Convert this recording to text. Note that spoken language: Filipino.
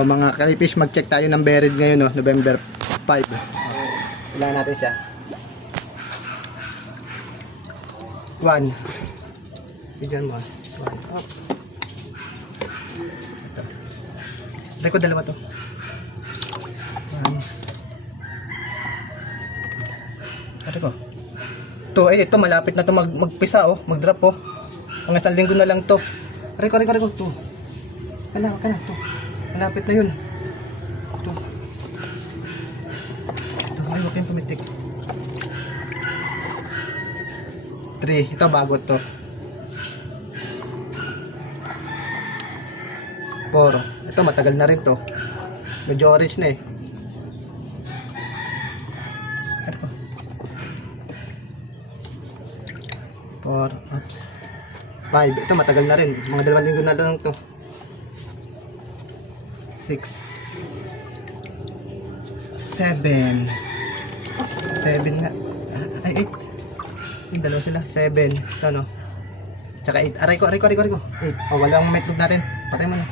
O mga crayfish, mag-check tayo ng buried ngayon, no? November 5. Kailangan natin siya. 1. Bigyan mo. 1. Up. Ito. Dahil ko dalawa to. 1. Ito ko. To, ito malapit na to magpisa, oh. Mag-drop, oh. Ang isang linggo na lang to. Reko. To. Kana, to. Malapit na yun. Ito. Ay, huwag kayong pumitik. 3. Ito, bago to. 4. Ito, matagal na rin to. Medyo orange na eh. Ito. 4. Oops. 5. Ito, matagal na rin. Mga 2 linggo na lang to. 6. 7. 7 nga. Ay, 8. Yung dalawa sila. 7. Ito, no? Tsaka 8. Aray ko. 8. O, walang metlog natin. Patay mo na.